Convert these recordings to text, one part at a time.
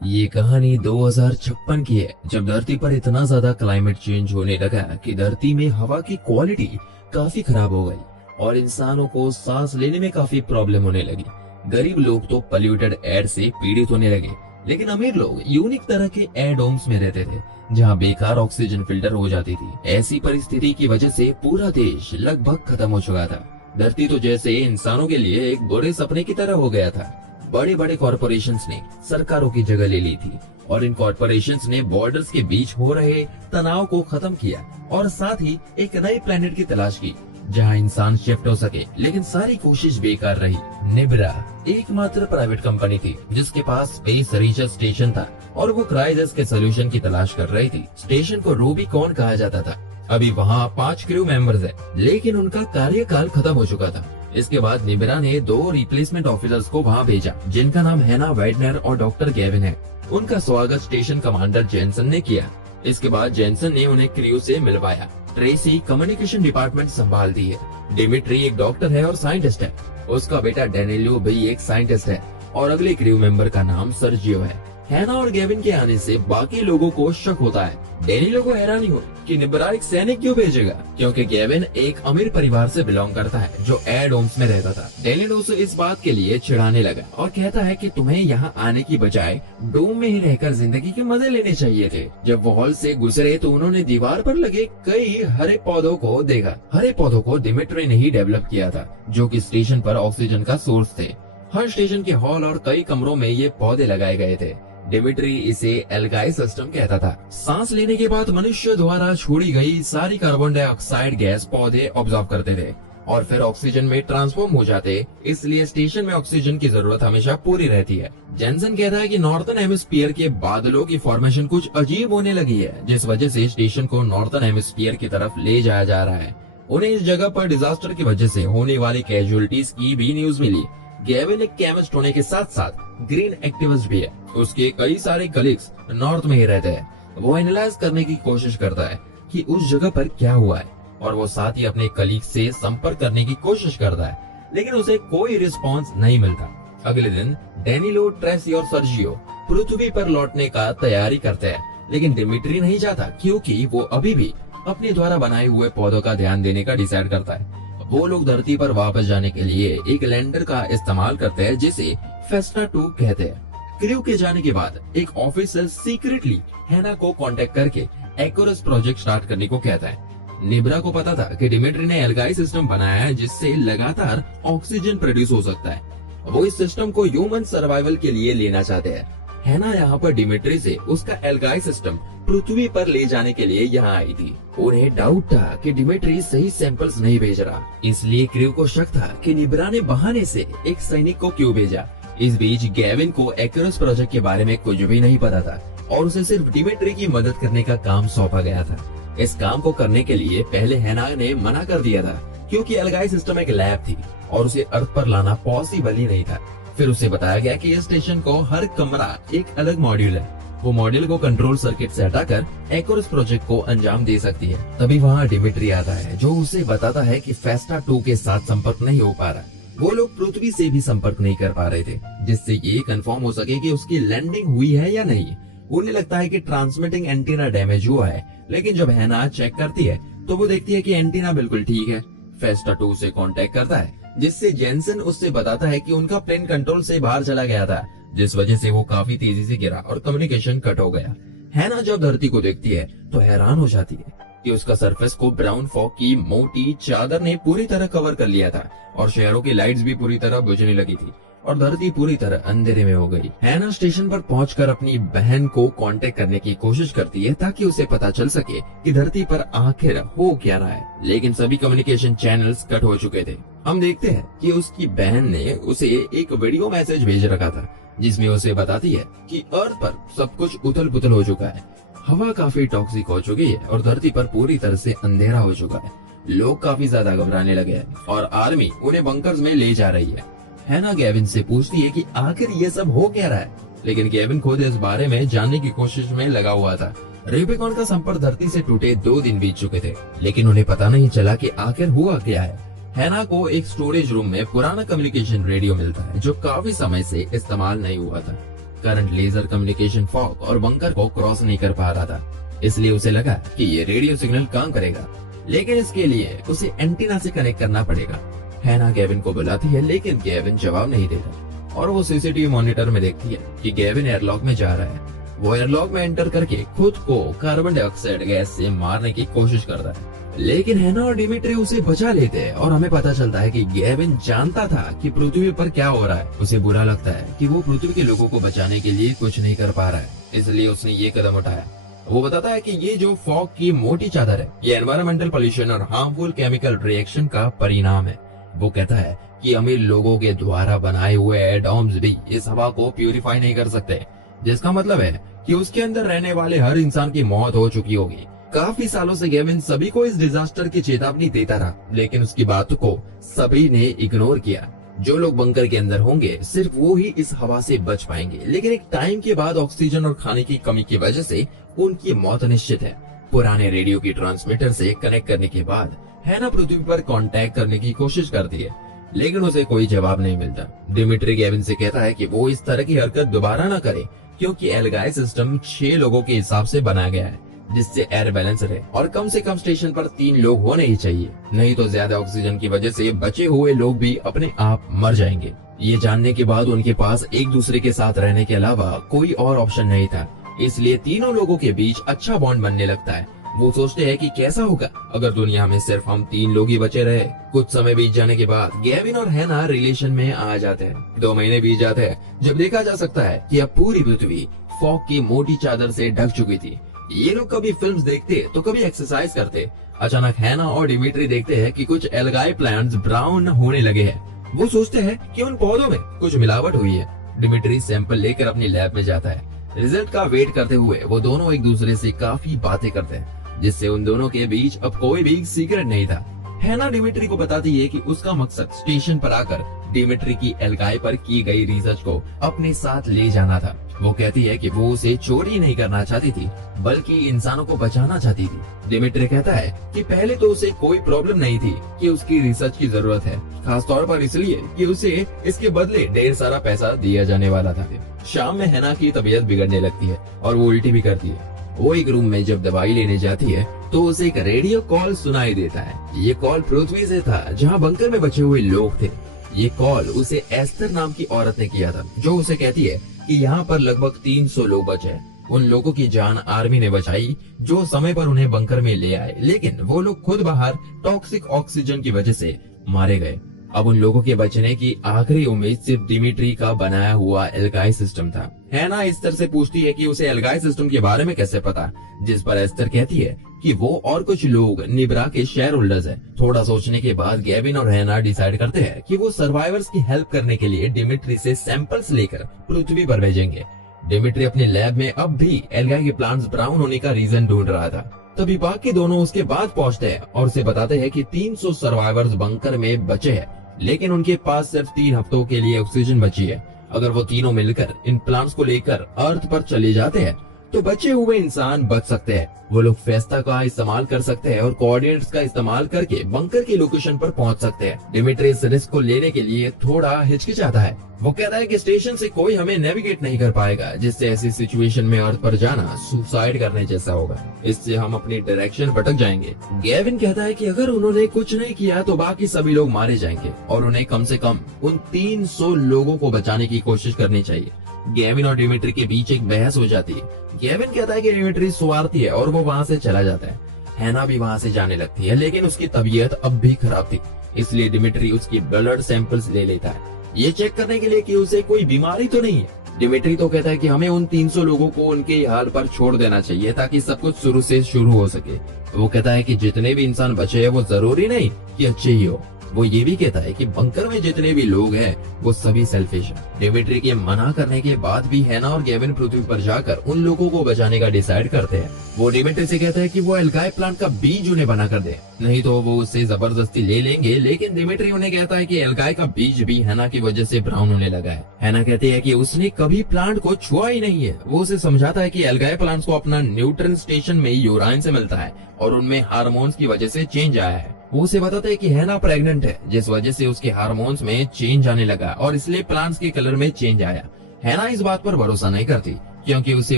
ये कहानी 2056 की है, जब धरती पर इतना ज्यादा क्लाइमेट चेंज होने लगा कि धरती में हवा की क्वालिटी काफी खराब हो गई और इंसानों को सांस लेने में काफी प्रॉब्लम होने लगी। गरीब लोग तो पोल्यूटेड एयर से पीड़ित होने लगे, लेकिन अमीर लोग यूनिक तरह के एयर डोम्स में रहते थे, जहाँ बेकार ऑक्सीजन फिल्टर हो जाती थी। ऐसी परिस्थिति की वजह से पूरा देश लगभग खत्म हो चुका था। धरती तो जैसे इंसानों के लिए एक बुरे सपने की तरह हो गया था। बड़े बड़े कॉरपोरेशंस ने सरकारों की जगह ले ली थी और इन कॉरपोरेशंस ने बॉर्डर्स के बीच हो रहे तनाव को खत्म किया और साथ ही एक नए प्लेनेट की तलाश की जहां इंसान शिफ्ट हो सके, लेकिन सारी कोशिश बेकार रही। निब्रा एकमात्र प्राइवेट कंपनी थी जिसके पास स्पेस रिसर्च स्टेशन था और वो क्राइसिस के सोल्यूशन की तलाश कर रही थी। स्टेशन को रूबिकॉन कहा जाता था। अभी वहाँ 5 क्रू मेंबर्स हैं, लेकिन उनका कार्यकाल खत्म हो चुका था। इसके बाद निब्रा ने 2 रिप्लेसमेंट ऑफिसर्स को वहाँ भेजा, जिनका नाम हैना वाइडनर और डॉक्टर गेविन है। उनका स्वागत स्टेशन कमांडर जेनसन ने किया। इसके बाद जेनसन ने उन्हें क्रू से मिलवाया। ट्रेसी कम्युनिकेशन डिपार्टमेंट संभालती है। डिमिट्री एक डॉक्टर है और साइंटिस्ट है। उसका बेटा डेनिलो भी एक साइंटिस्ट है और अगले क्रू मेंबर का नाम सर्जियो है। हैना और गेविन के आने से बाकी लोगों को शक होता है। डेनिलो को हैरानी हो कि निब्रा एक सैनिक क्यों भेजेगा, क्योंकि गेविन एक अमीर परिवार से बिलोंग करता है जो एयर डोम्स में रहता था। डेनिलो से इस बात के लिए चिढ़ाने लगा और कहता है कि तुम्हें यहाँ आने की बजाय डोम में ही रहकर जिंदगी के मजे लेने चाहिए थे। जब वो हॉल से गुजरे तो उन्होंने दीवार पर लगे कई हरे पौधों को देखा। हरे पौधों को डिमिट्री ने ही डेवलप किया था, जो कि स्टेशन पर ऑक्सीजन का सोर्स थे। हर स्टेशन के हॉल और कई कमरों में ये पौधे लगाए गए थे। डिमिट्री इसे एल्गाई सिस्टम कहता था। सांस लेने के बाद मनुष्य द्वारा छोड़ी गई सारी कार्बन डाइऑक्साइड गैस पौधे ऑब्जॉर्व करते थे और फिर ऑक्सीजन में ट्रांसफॉर्म हो जाते, इसलिए स्टेशन में ऑक्सीजन की जरूरत हमेशा पूरी रहती है। जेनसन कहता है कि नॉर्थर्न हेमिस्फीयर के बादलों की फॉर्मेशन कुछ अजीब होने लगी है, जिस वजह से स्टेशन को नॉर्थर्न हेमिस्फीयर की तरफ ले जाया जा रहा है। उन्हें इस जगह पर डिजास्टर की वजह से होने वाली कैजुअलिटीज की भी न्यूज मिली। गेविन एक केमिस्ट होने के साथ साथ ग्रीन एक्टिविस्ट भी है। उसके कई सारे कलीग्स नॉर्थ में ही रहते हैं। वो एनालाइज करने की कोशिश करता है कि उस जगह पर क्या हुआ है और वो साथ ही अपने कलीग से संपर्क करने की कोशिश करता है, लेकिन उसे कोई रिस्पांस नहीं मिलता। अगले दिन डेनिलो, ट्रेसी और सर्जियो पृथ्वी पर लौटने का तैयारी करते हैं, लेकिन डिमिट्री नहीं चाहता क्योंकि वो अभी भी अपने द्वारा बनाए हुए पौधों का ध्यान देने का डिसाइड करता है। वो लोग धरती पर वापस जाने के लिए एक लैंडर का इस्तेमाल करते हैं जिसे फेस्टा 2 कहते हैं। क्रू के जाने के बाद एक ऑफिसर सीक्रेटली हैना को कांटेक्ट करके एक्यूरस प्रोजेक्ट स्टार्ट करने को कहता है। निब्रा को पता था कि डिमिट्री ने एल्गाई सिस्टम बनाया है जिससे लगातार ऑक्सीजन प्रोड्यूस हो सकता है। वो इस सिस्टम को ह्यूमन सर्वाइवल के लिए लेना चाहते हैं। हैना यहाँ पर डिमिट्री से उसका एल्गाई सिस्टम पृथ्वी पर ले जाने के लिए यहाँ आई थी। उन्हें डाउट था कि डिमिट्री सही सैंपल्स नहीं भेज रहा, इसलिए क्रू को शक था कि निब्रा ने बहाने से एक सैनिक को क्यों भेजा। इस बीच गेविन को एक्यूरस प्रोजेक्ट के बारे में कुछ भी नहीं पता था और उसे सिर्फ डिमिट्री की मदद करने का काम सौंपा गया था। इस काम को करने के लिए पहले हैना ने मना कर दिया था क्योंकि एल्गाई सिस्टम एक लैब थी और उसे अर्थ पर लाना पॉसिबल ही नहीं था। फिर उसे बताया गया कि इस स्टेशन को हर कमरा एक अलग मॉड्यूल है। वो मॉड्यूल को कंट्रोल सर्किट से हटाकर एक्यूरस प्रोजेक्ट को अंजाम दे सकती है। तभी वहाँ डिमिट्री आता है जो उसे बताता है कि फेस्टा 2 के साथ संपर्क नहीं हो पा रहा। वो लोग पृथ्वी से भी संपर्क नहीं कर पा रहे थे जिससे ये कंफर्म हो सके कि उसकी लैंडिंग हुई है या नहीं। उन्हें लगता है कि ट्रांसमिटिंग एंटीना डैमेज हुआ है, लेकिन जब हैना चेक करती है तो वो देखती है कि एंटीना बिल्कुल ठीक है। फेस्टा 2 से कांटेक्ट करता है, जिससे जेनसन उससे बताता है कि उनका प्लेन कंट्रोल से बाहर चला गया था, जिस वजह से वो काफी तेजी से गिरा और कम्युनिकेशन कट हो गया। हैना जब धरती को देखती है तो हैरान हो जाती है कि उसका सरफेस को ब्राउन फॉग की मोटी चादर ने पूरी तरह कवर कर लिया था और शहरों की लाइट्स भी पूरी तरह बुझने लगी थी और धरती पूरी तरह अंधेरे में हो गई। हैना स्टेशन पर पहुंचकर अपनी बहन को कांटेक्ट करने की कोशिश करती है ताकि उसे पता चल सके कि धरती पर आखिर हो क्या रहा है, लेकिन सभी कम्युनिकेशन चैनल्स कट हो चुके थे। हम देखते हैं कि उसकी बहन ने उसे एक वीडियो मैसेज भेज रखा था जिसमें उसे बताती है कि अर्थ पर सब कुछ उथल पुथल हो चुका है, हवा काफी टॉक्सिक हो चुकी है और धरती पर पूरी तरह से अंधेरा हो चुका है। लोग काफी ज्यादा घबराने लगे हैं और आर्मी उन्हें बंकर्स में ले जा रही है। हैना गेविन से पूछती है कि आखिर ये सब हो क्या रहा है, लेकिन गेविन खुद इस बारे में जानने की कोशिश में लगा हुआ था। रूबिकॉन का संपर्क धरती से टूटे 2 दिन बीत चुके थे, लेकिन उन्हें पता नहीं चला कि आखिर हुआ क्या है। हैना को एक स्टोरेज रूम में पुराना कम्युनिकेशन रेडियो मिलता है जो काफी समय से इस्तेमाल नहीं हुआ था। करंट लेजर कम्युनिकेशन फॉग और बंकर को क्रॉस नहीं कर पा रहा था। इसलिए उसे लगा कि ये रेडियो सिग्नल काम करेगा, लेकिन इसके लिए उसे एंटीना से कनेक्ट करना पड़ेगा। हैना गेविन को बुलाती है, लेकिन गेविन जवाब नहीं देता और वो सीसीटीवी मॉनिटर में देखती है कि गेविन एयरलॉक में जा रहा है। वो एयरलॉक में एंटर करके खुद को कार्बन डाइऑक्साइड गैस से मारने की कोशिश करता है, लेकिन हैना और डिमिट्री उसे बचा लेते हैं और हमें पता चलता है कि गेविन जानता था कि पृथ्वी पर क्या हो रहा है। उसे बुरा लगता है कि वो पृथ्वी के लोगों को बचाने के लिए कुछ नहीं कर पा रहा है, इसलिए उसने ये कदम उठाया। वो बताता है कि ये जो फॉग की मोटी चादर है, ये एनवायरमेंटल पॉल्यूशन और हार्मफुल केमिकल रिएक्शन का परिणाम है। वो कहता है कि अमीर लोगों के द्वारा बनाए हुए एटॉम्स भी इस हवा को प्यूरिफाई नहीं कर सकते, जिसका मतलब है कि उसके अंदर रहने वाले हर इंसान की मौत हो चुकी होगी। काफी सालों से गेविन सभी को इस डिजास्टर की चेतावनी देता रहा, लेकिन उसकी बात को सभी ने इग्नोर किया। जो लोग बंकर के अंदर होंगे सिर्फ वो ही इस हवा से बच पाएंगे, लेकिन एक टाइम के बाद ऑक्सीजन और खाने की कमी की वजह से उनकी मौत निश्चित है। पुराने रेडियो की ट्रांसमीटर से कनेक्ट करने के बाद हैना पृथ्वी पर कांटेक्ट करने की कोशिश करती है, लेकिन उसे कोई जवाब नहीं मिलता। डिमिट्री गेविन से कहता है कि वो इस तरह की हरकत दोबारा न करे, क्योंकि एल्गाई सिस्टम 6 लोगों के हिसाब से बनाया गया है, जिससे एयर बैलेंस रहे और कम से कम स्टेशन पर 3 लोग होने ही चाहिए, नहीं तो ज्यादा ऑक्सीजन की वजह से बचे हुए लोग भी अपने आप मर जाएंगे। ये जानने के बाद उनके पास एक दूसरे के साथ रहने के अलावा कोई और ऑप्शन नहीं था, इसलिए तीनों लोगों के बीच अच्छा बॉन्ड बनने लगता है। वो सोचते हैं कि कैसा होगा अगर दुनिया में सिर्फ हम 3 लोग ही बचे रहे। कुछ समय बीत जाने के बाद गेविन और हैना रिलेशन में आ जाते हैं। 2 महीने बीत जाते हैं जब देखा जा सकता है कि अब पूरी पृथ्वी फॉग की मोटी चादर से ढक चुकी थी। ये लोग कभी फिल्म्स देखते तो कभी एक्सरसाइज करते। अचानक हैना और डिमिट्री देखते हैं कि कुछ एल्गाई प्लांट्स ब्राउन होने लगे हैं। वो सोचते हैं कि उन पौधों में कुछ मिलावट हुई है। डिमिट्री सैंपल लेकर अपनी लैब में जाता है। रिजल्ट का वेट करते हुए वो दोनों एक दूसरे से काफी बातें करते हैं, जिससे उन दोनों के बीच अब कोई भी सीक्रेट नहीं था। हैना डिमिट्री को बताती है कि उसका मकसद स्टेशन पर आकर डिमिट्री की एल्गाई पर की गई रिसर्च को अपने साथ ले जाना था। वो कहती है कि वो उसे चोरी नहीं करना चाहती थी, बल्कि इंसानों को बचाना चाहती थी। डिमिट्री कहता है कि पहले तो उसे कोई प्रॉब्लम नहीं थी कि उसकी रिसर्च की जरूरत है, खास तौर पर इसलिए कि उसे इसके बदले ढेर सारा पैसा दिया जाने वाला था। शाम में हैना की तबीयत बिगड़ने लगती है और वो उल्टी भी करती है। वो एक रूम में जब दवाई लेने जाती है तो उसे एक रेडियो कॉल सुनाई देता है। ये कॉल पृथ्वी से था, जहाँ बंकर में बचे हुए लोग थे। ये कॉल उसे एस्तर नाम की औरत ने किया था, जो उसे कहती है कि यहाँ पर लगभग 300 लोग बचे हैं। उन लोगों की जान आर्मी ने बचाई जो समय पर उन्हें बंकर में ले आए, लेकिन वो लोग खुद बाहर टॉक्सिक ऑक्सीजन की वजह से मारे गए। अब उन लोगों के बचने की आखिरी उम्मीद सिर्फ डिमिट्री का बनाया हुआ एल्गाई सिस्टम था। हैना एस्तर से पूछती है कि उसे एल्गाई सिस्टम के बारे में कैसे पता, जिस पर एस्तर कहती है कि वो और कुछ लोग निब्रा के शेयर होल्डर्स हैं। थोड़ा सोचने के बाद गेविन और हैना डिसाइड करते हैं कि वो सर्वाइवर्स की हेल्प करने के लिए डिमिट्री से सैंपल्स लेकर पृथ्वी पर भेजेंगे। डिमिट्री अपने लैब में अब भी एल्गाई के प्लांट्स ब्राउन होने का रीजन ढूंढ रहा था। तभी बाकी दोनों उसके बाद पहुंचते हैं और उसे बताते हैं कि 300 सर्वाइवर्स बंकर में बचे हैं, लेकिन उनके पास सिर्फ 3 हफ्तों के लिए ऑक्सीजन बची है। अगर वो तीनों मिलकर इन प्लांट्स को लेकर अर्थ पर चले जाते हैं तो बचे हुए इंसान बच सकते हैं। वो लोग फेस्टा का इस्तेमाल कर सकते हैं और कोऑर्डिनेट्स का इस्तेमाल करके बंकर की लोकेशन पर पहुंच सकते हैं। डिमिट्री इस रिस्क को लेने के लिए थोड़ा हिचकिचाता है। वो कहता है कि स्टेशन से कोई हमें नेविगेट नहीं कर पाएगा, जिससे ऐसी सिचुएशन में अर्थ पर जाना सुसाइड करने जैसा होगा। इससे हम अपनी डायरेक्शन भटक जाएंगे। गेविन कहता है कि अगर उन्होंने कुछ नहीं किया तो बाकी सभी लोग मारे जाएंगे और उन्हें कम से कम उन 300 लोगों को बचाने की कोशिश करनी चाहिए। गेविन और डिमिट्री के बीच एक बहस हो जाती है। गेविन कहता है कि डिमिट्री स्वार्थी है और वो वहाँ से चला जाता है। हैना भी वहाँ से जाने लगती है, लेकिन उसकी तबीयत अब भी खराब थी, इसलिए डिमिट्री उसकी ब्लड सैंपल्स ले लेता है, ये चेक करने के लिए कि उसे कोई बीमारी तो नहीं है। डिमिट्री तो कहता है कि हमें उन 300 लोगों को उनके हाल पर छोड़ देना चाहिए ताकि सब कुछ शुरू से शुरू हो सके। वो कहता है कि जितने भी इंसान बचे हैं वो जरूरी नहीं कि अच्छे ही हो। वो ये भी कहता है कि बंकर में जितने भी लोग हैं वो सभी सेल्फिश हैं। डिमिट्री के मना करने के बाद भी हैना और गेविन पृथ्वी पर जाकर उन लोगों को बचाने का डिसाइड करते हैं। वो डिमिट्री से कहता है कि वो एल्गाई प्लांट का बीज उन्हें बना कर दे, नहीं तो वो उससे जबरदस्ती ले लेंगे। लेकिन डिमिट्री उन्हें कहता है कि एल्गाई का बीज भी हैना की वजह से ब्राउन होने लगा है। हैना कहती है कि उसने कभी प्लांट को छुआ ही नहीं है। वो उसे समझाता है कि एल्गाई प्लांट्स को अपना न्यूट्रन स्टेशन में यूराइन से मिलता है और उनमें हार्मोन्स की वजह से चेंज आया है। वो उसे बताता है कि हैना प्रेग्नेंट है, जिस वजह से उसके हार्मोन्स में चेंज आने लगा और इसलिए प्लांट्स के कलर में चेंज आया। हैना इस बात पर भरोसा नहीं करती क्योंकि उसे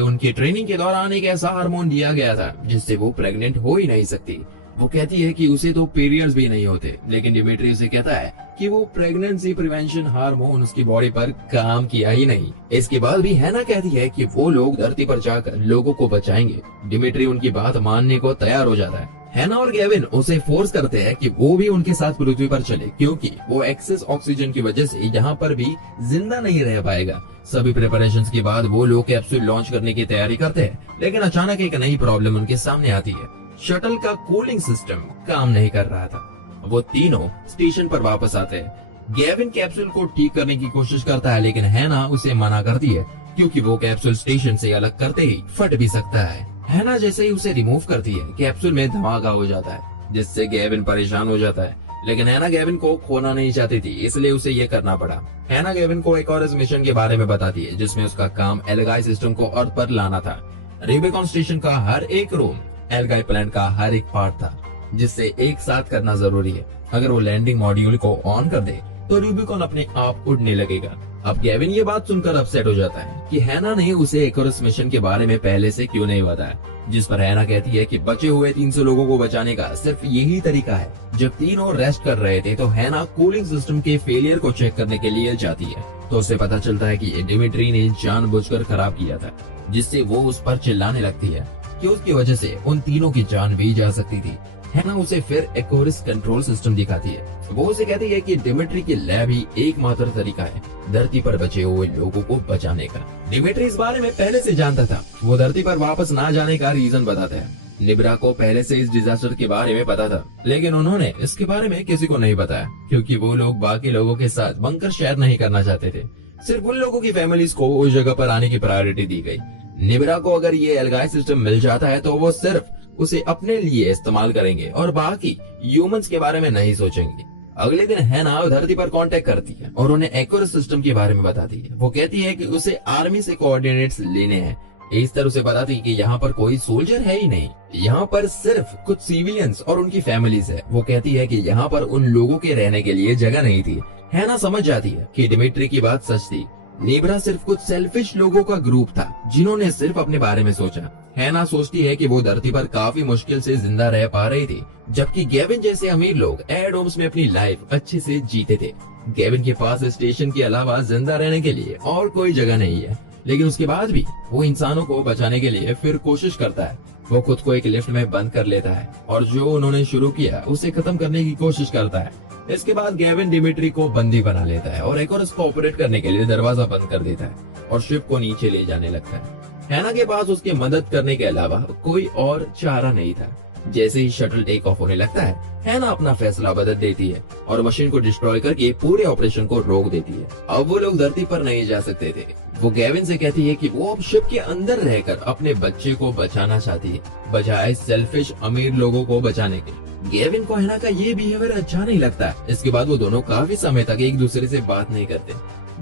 उनकी ट्रेनिंग के दौरान एक ऐसा हार्मोन दिया गया था जिससे वो प्रेग्नेंट हो ही नहीं सकती। वो कहती है कि उसे तो पीरियड्स भी नहीं होते, लेकिन डिमिट्री उसे कहता है कि वो प्रेगनेंसी प्रिवेंशन हार्मोन उसकी बॉडी पर काम किया ही नहीं। इसके बाद भी हैना कहती है कि वो लोग धरती पर जाकर लोगों को बचाएंगे। डिमिट्री उनकी बात मानने को तैयार हो जाता है। हैना और गेविन उसे फोर्स करते हैं कि वो भी उनके साथ पृथ्वी पर चले क्योंकि वो एक्सेस ऑक्सीजन की वजह से यहाँ पर भी जिंदा नहीं रह पाएगा। सभी प्रिपरेशंस के बाद वो लोग कैप्सूल लॉन्च करने की तैयारी करते हैं, लेकिन अचानक एक नई प्रॉब्लम उनके सामने आती है। शटल का कूलिंग सिस्टम काम नहीं कर रहा था। वो तीनों स्टेशन पर वापस आते हैं। गेविन कैप्सूल को ठीक करने की कोशिश करता है, लेकिन हैना उसे मना करती है क्योंकि वो कैप्सूल स्टेशन से अलग करते ही फट भी सकता है। हैना जैसे ही उसे रिमूव करती है, कैप्सूल में धमाका हो जाता है जिससे गेविन परेशान हो जाता है, लेकिन हैना गेविन को खोना नहीं चाहती थी, इसलिए उसे ये करना पड़ा। हैना गेविन को एक और इस मिशन के बारे में बताती है जिसमें उसका काम एल्गाई सिस्टम को अर्थ पर लाना था। रूबिकॉन स्टेशन का हर एक रूम एल्गाई प्लांट का हर एक पार्ट था जिससे एक साथ करना जरूरी है। अगर वो लैंडिंग मॉड्यूल को ऑन कर दे तो रूबिकॉन अपने आप उड़ने लगेगा। अब गेविन ये बात सुनकर अपसेट हो जाता है कि हैना ने उसे एक और इस मिशन के बारे में पहले से क्यों नहीं बताया, जिस पर हैना कहती है कि बचे हुए 300 लोगों को बचाने का सिर्फ यही तरीका है। जब तीनों रेस्ट कर रहे थे तो हैना कूलिंग सिस्टम के फेलियर को चेक करने के लिए जाती है, तो उसे पता चलता है कि डिमिट्री ने जानबूझकर खराब किया था, जिससे वो उस पर चिल्लाने लगती है कि उसकी वजह से उन तीनों की जान भी जा सकती थी। हैना उसे फिर एक्वरिस कंट्रोल सिस्टम दिखाती है। वो उसे कहती है कि डिमिट्री की लैब ही एकमात्र तरीका है धरती पर बचे हुए लोगों को बचाने का। डिमिट्री इस बारे में पहले से जानता था। वो धरती पर वापस ना जाने का रीजन बताता है। लिब्रा को पहले से इस डिजास्टर के बारे में पता था, लेकिन उन्होंने इसके बारे में किसी को नहीं बताया क्योंकि वो लोग बाकी लोगों के साथ बंकर शेयर नहीं करना चाहते थे। सिर्फ उन लोगों की फैमिलीज को उस जगह पर आने की प्रायोरिटी दी गई। निब्रा को अगर ये एल्गाई सिस्टम मिल जाता है तो वो सिर्फ उसे अपने लिए इस्तेमाल करेंगे और बाकी ह्यूमंस के बारे में नहीं सोचेंगे। अगले दिन हैना धरती पर कांटेक्ट करती है और उन्हें एक्वरिस सिस्टम के बारे में बताती है। वो कहती है कि उसे आर्मी से कोऑर्डिनेट्स लेने हैं। इस तरह उसे बताती है कि यहाँ पर कोई सोल्जर है ही नहीं, यहाँ पर सिर्फ कुछ सिविलियंस और उनकी फैमिलीज है। वो कहती है कि यहाँ पर उन लोगों के रहने के लिए जगह नहीं थी। हैना समझ जाती है कि डिमिट्री की बात सच थी। निब्रा सिर्फ कुछ सेल्फिश लोगों का ग्रुप था जिन्होंने सिर्फ अपने बारे में सोचा। हैना सोचती है कि वो धरती पर काफी मुश्किल से जिंदा रह पा रही थी, जबकि गेविन जैसे अमीर लोग एयर डोम्स में अपनी लाइफ अच्छे से जीते थे। गेविन के पास स्टेशन के अलावा जिंदा रहने के लिए और कोई जगह नहीं है, लेकिन उसके बाद भी वो इंसानों को बचाने के लिए फिर कोशिश करता है। वो खुद को एक लिफ्ट में बंद कर लेता है और जो उन्होंने शुरू किया उसे खत्म करने की कोशिश करता है। इसके बाद गेविन डिमिट्री को बंदी बना लेता है और एक्वरिस को ऑपरेट करने के लिए दरवाजा बंद कर देता है और शिप को नीचे ले जाने लगता है। हैना के पास उसकी मदद करने के अलावा कोई और चारा नहीं था। जैसे ही शटल टेक ऑफ होने लगता है, हैना अपना फैसला बदल देती है और मशीन को डिस्ट्रॉय करके पूरे ऑपरेशन को रोक देती है। अब वो लोग धरती पर नहीं जा सकते थे। वो गेविन से कहती है कि वो अब शिप के अंदर रहकर अपने बच्चे को बचाना चाहती है, बजाय सेल्फिश अमीर लोगों को बचाने के। गेविन को हैना का ये बिहेवियर अच्छा नहीं लगता। इसके बाद वो दोनों काफी समय तक एक दूसरे से बात नहीं करते।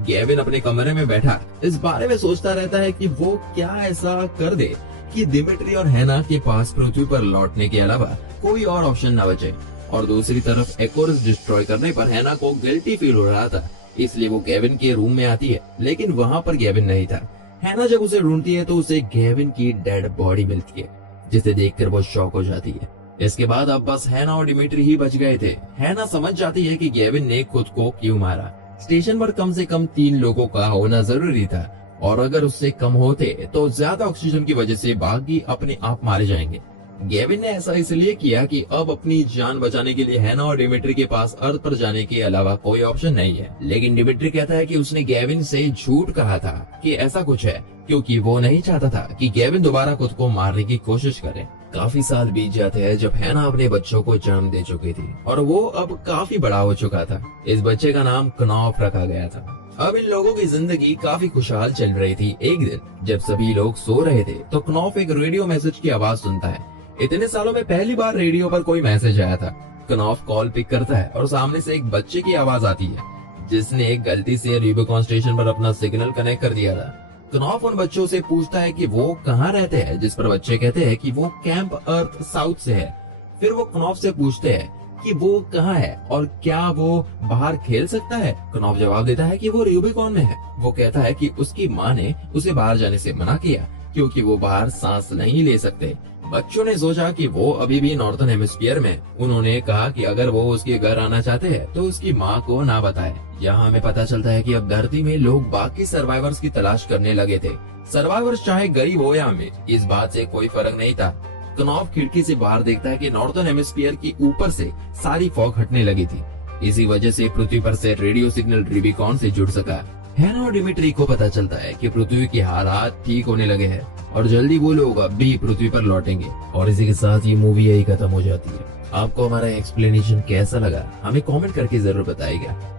गेविन अपने कमरे में बैठा इस बारे में सोचता रहता है कि वो क्या ऐसा कर दे कि डिमिट्री और हैना के पास पृथ्वी पर लौटने के अलावा कोई और ऑप्शन न बचे। और दूसरी तरफ एक्वरिस डिस्ट्रॉय करने पर हैना को गिल्टी फील हो रहा था, इसलिए वो गेविन के रूम में आती है, लेकिन वहाँ पर गेविन नहीं था। हैना जब उसे ढूंढती है तो उसे गेविन की डेड बॉडी मिलती है, जिसे देखकर वो शॉक हो जाती है। इसके बाद अब बस हैना और डिमिट्री ही बच गए थे। हैना समझ जाती है कि गेविन ने खुद को क्यों मारा। स्टेशन पर कम से कम 3 लोगों का होना जरूरी था और अगर उससे कम होते तो ज्यादा ऑक्सीजन की वजह से बाकी अपने आप मारे जाएंगे। गेविन ने ऐसा इसलिए किया कि अब अपनी जान बचाने के लिए हैना और डिमिट्री के पास अर्थ पर जाने के अलावा कोई ऑप्शन नहीं है। लेकिन डिमिट्री कहता है कि उसने गेविन से झूठ कहा था कि ऐसा कुछ है, क्योंकि वो नहीं चाहता था कि गेविन दोबारा खुद को मारने की कोशिश करे। काफी साल बीत जाते हैं जब हैना अपने बच्चों को जन्म दे चुकी थी और वो अब काफी बड़ा हो चुका था। इस बच्चे का नाम क्नॉफ रखा गया था। अब इन लोगों की जिंदगी काफी खुशहाल चल रही थी। एक दिन जब सभी लोग सो रहे थे तो क्नॉफ एक रेडियो मैसेज की आवाज सुनता है। इतने सालों में पहली बार रेडियो पर कोई मैसेज आया था। क्नॉफ कॉल पिक करता है और सामने से एक बच्चे की आवाज आती है जिसने एक गलती से रूबिकॉन स्टेशन पर अपना सिग्नल कनेक्ट कर दिया था। क्नॉफ उन बच्चों से पूछता है कि वो कहाँ रहते हैं, जिस पर बच्चे कहते हैं कि वो कैंप अर्थ साउथ से है। फिर वो क्नॉफ से पूछते हैं कि वो कहाँ है और क्या वो बाहर खेल सकता है। कनॉफ जवाब देता है कि वो रूबिकॉन में है। वो कहता है कि उसकी माँ ने उसे बाहर जाने से मना किया क्योंकि वो बाहर सांस नहीं ले सकते। बच्चों ने सोचा कि वो अभी भी नॉर्थन हेमिस्फीयर में। उन्होंने कहा कि अगर वो उसके घर आना चाहते हैं तो उसकी माँ को ना बताए। यहाँ हमें पता चलता है कि अब धरती में लोग बाकी सर्वाइवर्स की तलाश करने लगे थे। सर्वाइवर्स चाहे गरीब हो या अमीर, इस बात से कोई फर्क नहीं था। कनॉफ खिड़की से बाहर देखता है कि नॉर्थन हेमिस्फीयर की ऊपर से सारी फॉग हटने लगी थी। इसी वजह से पृथ्वी पर से रेडियो सिग्नल रूबिकॉन से जुड़ सका। हैना और डिमिट्री को पता चलता है कि पृथ्वी के हालात ठीक होने लगे हैं और जल्दी वो लोग अब भी पृथ्वी पर लौटेंगे। और इसी के साथ ये मूवी यही खत्म हो जाती है। आपको हमारा एक्सप्लेनेशन कैसा लगा हमें कमेंट करके जरूर बताइएगा।